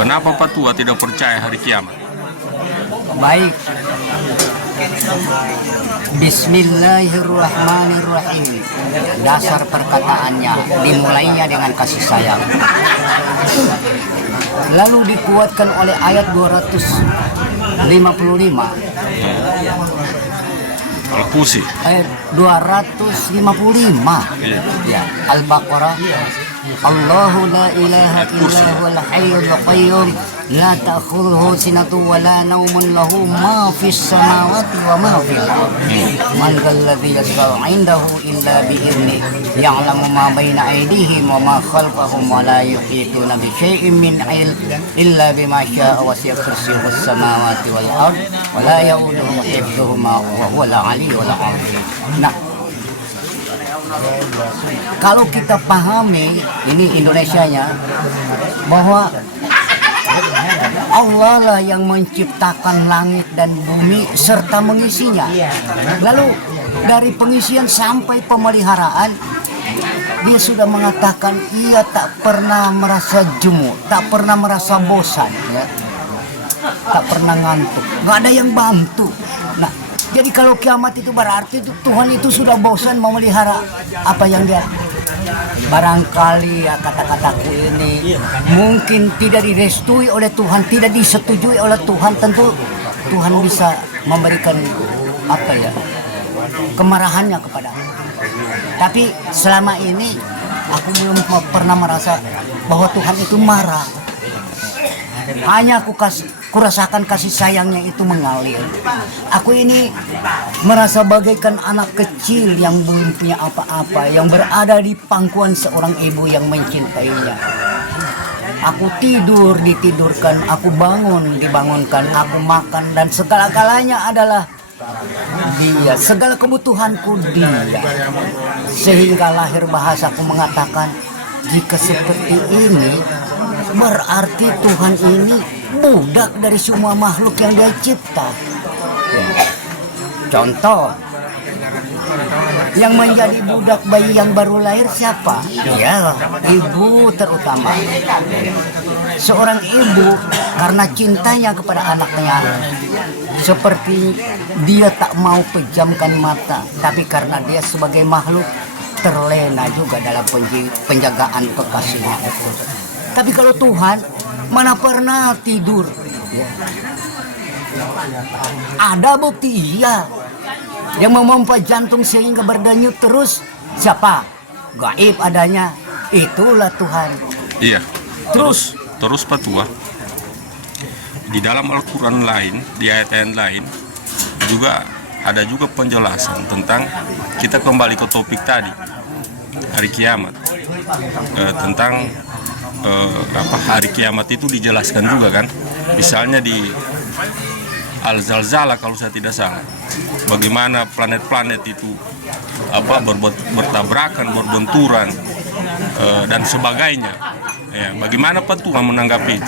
Kenapa Pak Tua tidak percaya hari kiamat? Baik. Bismillahirrahmanirrahim. Dasar perkataannya dimulainya dengan kasih sayang. Lalu dikuatkan oleh ayat 255. Al-Qusi. Ayat 255. Ya, Al-Baqarah. Allahu la ilaha illa huwal hayyul qayyum la ta'khudhuhu sinatun wa la nawmun lahu ma fis samawati wa ma fil ardi man dzalladzi yashfa'u 'indahu illa bi idhnihi ya'lamu ma baina aydihim wa ma khalfahum wa la yuhituna bi syai'in min 'ilmihi illa bima syaa wa wasi'a kursiyyuhu as-samawati wal ardi wa la ya'uduhu hifdhuhuma wa huwal 'aliyyul 'azim. Nah, kalau kita pahami ini Indonesianya, bahwa Allah lah yang menciptakan langit dan bumi serta mengisinya. Lalu dari pengisian sampai pemeliharaan, dia sudah mengatakan ia tak pernah merasa jemu, tak pernah merasa bosan, ya. Tak pernah ngantuk, nggak ada yang bantu. Nah, jadi kalau kiamat itu berarti Tuhan itu sudah bosan memelihara apa yang dia. Barangkali ya kata-kataku ini mungkin tidak direstui oleh Tuhan, tidak disetujui oleh Tuhan. Tentu Tuhan bisa memberikan apa ya, kemarahannya kepada aku. Tapi selama ini aku belum pernah merasa bahwa Tuhan itu marah. Hanya aku kurasakan kasih sayangnya itu mengalir. Aku ini merasa bagaikan anak kecil yang belum punya apa-apa, yang berada di pangkuan seorang ibu yang mencintainya. Aku tidur, ditidurkan, aku bangun, dibangunkan, aku makan, dan segala-galanya adalah Dia. Segala kebutuhanku Dia. Sehingga lahir bahasaku mengatakan, jika seperti ini, berarti Tuhan ini budak dari semua makhluk yang Dia cipta. Ya. Contoh, yang menjadi budak bayi yang baru lahir siapa? Ya, ibu terutama. Seorang ibu karena cintanya kepada anaknya, seperti dia tak mau pejamkan mata, tapi karena dia sebagai makhluk terlena juga dalam penjagaan kekasihnya. Tapi kalau Tuhan mana pernah tidur? Ada bukti, iya. Yang memompa jantung sehingga berdenyut terus siapa? Gaib adanya. Itulah Tuhan. Iya. Terus Pak Tua, di dalam Al-Quran lain, di ayat-ayat lain juga ada juga penjelasan tentang, kita kembali ke topik tadi, hari kiamat, tentang hari kiamat itu dijelaskan juga kan, misalnya di Al-Zalzalah kalau saya tidak salah, bagaimana planet-planet itu bertabrakan, berbenturan, dan sebagainya. Ya, bagaimana Pak Tua menanggapi itu?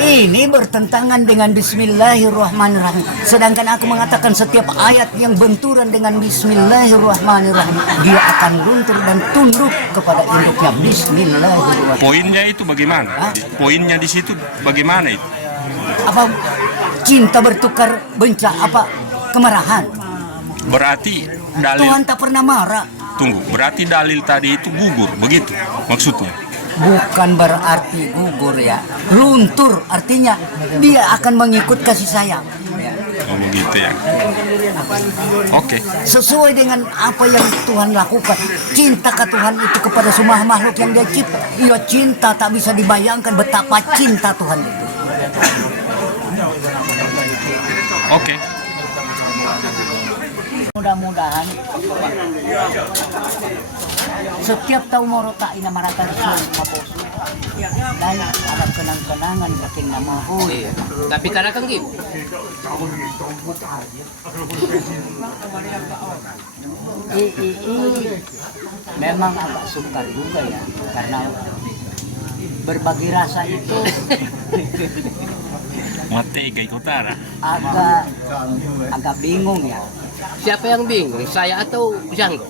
Ini bertentangan dengan Bismillahirrahmanirrahim. Sedangkan aku mengatakan setiap ayat yang benturan dengan Bismillahirrahmanirrahim, dia akan luntur dan tunduk kepada induknya. Bismillahirrahmanirrahim. Poinnya itu bagaimana? Poinnya di situ bagaimana itu? Apa cinta bertukar benca? Apa kemarahan? Berarti dalil Tuhan tak pernah marah. Tunggu, berarti dalil tadi itu gugur, begitu maksudnya? Bukan berarti gugur ya, luntur artinya dia akan mengikut kasih sayang. Oh begitu ya. Oke. Sesuai dengan apa yang Tuhan lakukan. Cinta ke Tuhan itu kepada semua makhluk yang Dia cipta. Ia cinta tak bisa dibayangkan betapa cinta Tuhan itu. Oke. Mudah-mudahan setiap tahun morota ina maratan maboso dan ada kenang-kenangan makin nama hoy. Tapi karena kan gitu. Memang agak sukar juga ya, karena berbagi rasa itu Mati kayak utara. agak bingung ya. Siapa yang bingung? Saya atau Janggo?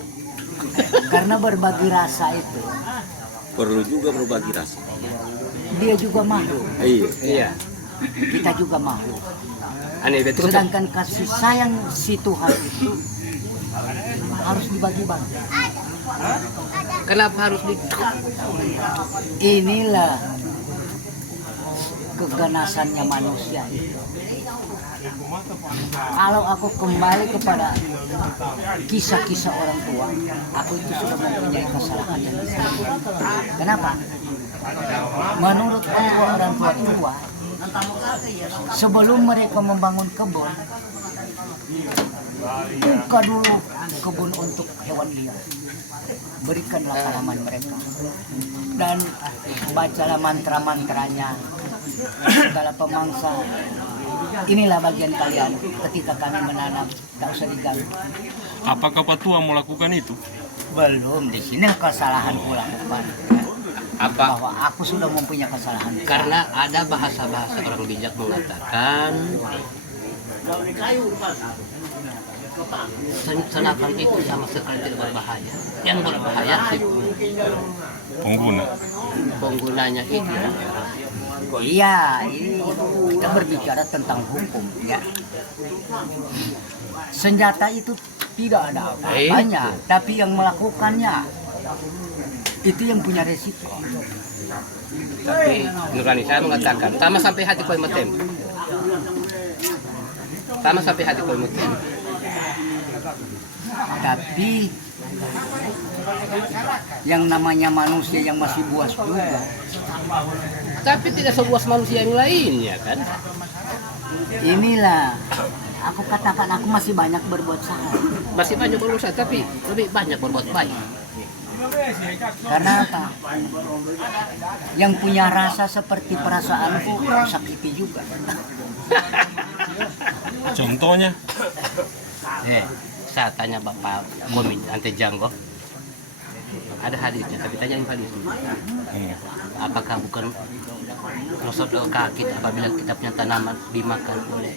Karena berbagi rasa itu perlu juga berbagi rasa. dia juga makhluk, Iya. kita juga makhluk. Aneh betul. Sedangkan kasih sayang si Tuhan itu harus dibagi-bagi. Kenapa harus di Inilah keganasannya manusia itu. Kalau aku kembali kepada kisah-kisah orang tua, aku itu sudah mempunyai kesalahan yang besar. Kenapa? Menurut orang tua, sebelum mereka membangun kebun, buka dulu kebun untuk hewan liar. Berikanlah tanaman mereka dan bacalah mantra-mantranya segala pemangsa. Inilah bagian kalian ketika kami menanam, tak usah diganggu. Apakah Patua mau lakukan itu? Belum, di sini kesalahan kulakukan. apa? Bahwa aku sudah mempunyai kesalahan. Karena ada bahasa-bahasa orang bijak mengatakan senapan itu sama sekali tidak berbahaya. Yang berbahaya sih penggunanya itu. Iya, ini kita berbicara tentang hukum ya. Senjata itu tidak ada apa-apanya, tapi yang melakukannya itu yang punya resiko. Tapi Nurani saya mengatakan sama sampai hati kau metem. Sama sampai hati kau metem. Tapi yang namanya manusia yang masih buas juga. Tapi tidak sebuah manusia yang lainnya kan. Inilah aku katakan aku masih banyak berbuat salah. Masih banyak berusaha tapi lebih banyak berbuat baik. Karena apa? Yang punya rasa seperti perasaanku sakiti juga. Contohnya? Saya tanya Bapak Gomin Ante Janggo. Ada hadisnya, tapi tanyain hadisnya. Apakah bukan dosa kaki apabila kita punya tanaman dimakan oleh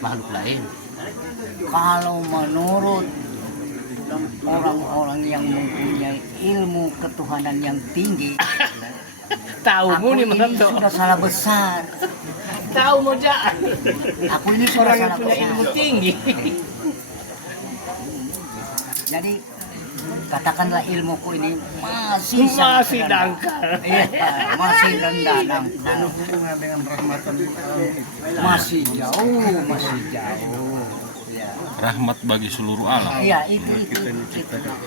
makhluk lain? Kalau menurut orang-orang yang mempunyai ilmu ketuhanan yang tinggi, Tahu aku nih ini menurut sudah salah besar. tahu moja. Aku ini sudah Orang yang salah punya besar. ilmu tinggi. Jadi katakanlah ilmuku ini masih sangat Masih rendah. dangkal. Iya, masih rendah dangkal. Hubungan dengan rahmatan Masih jauh, masih jauh. Ya. Rahmat bagi seluruh alam. Iya,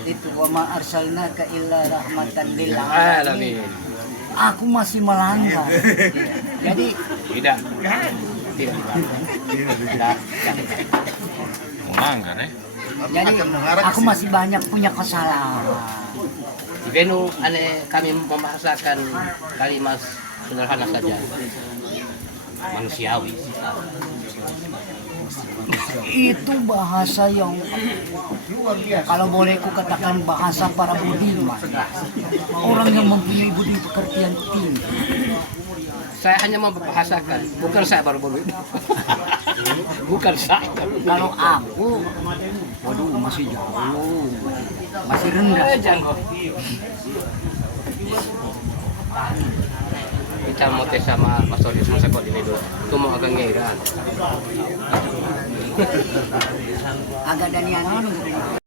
itu wa ma arsalnaka illa rahmatan lil Alamin. alamin. Aku masih melanggar. Jadi Tidak. Tidak. Melanggar jadi aku masih banyak punya kesalahan. Di Benu kami membahasakan kalimat sederhana saja. Manusiawi. Itu bahasa yang kalau boleh ku katakan bahasa para budiman. Orang yang mempunyai budi pekertian tinggi. Saya hanya membahasakan, bukan saya baru baru ini. Bukan saya. Kalau aku, waduh masih jauh, masih rendah. Kita mau tes sama Mas Sodi sama Sekot ini dulu. Itu mau agak ngeran. Agak danian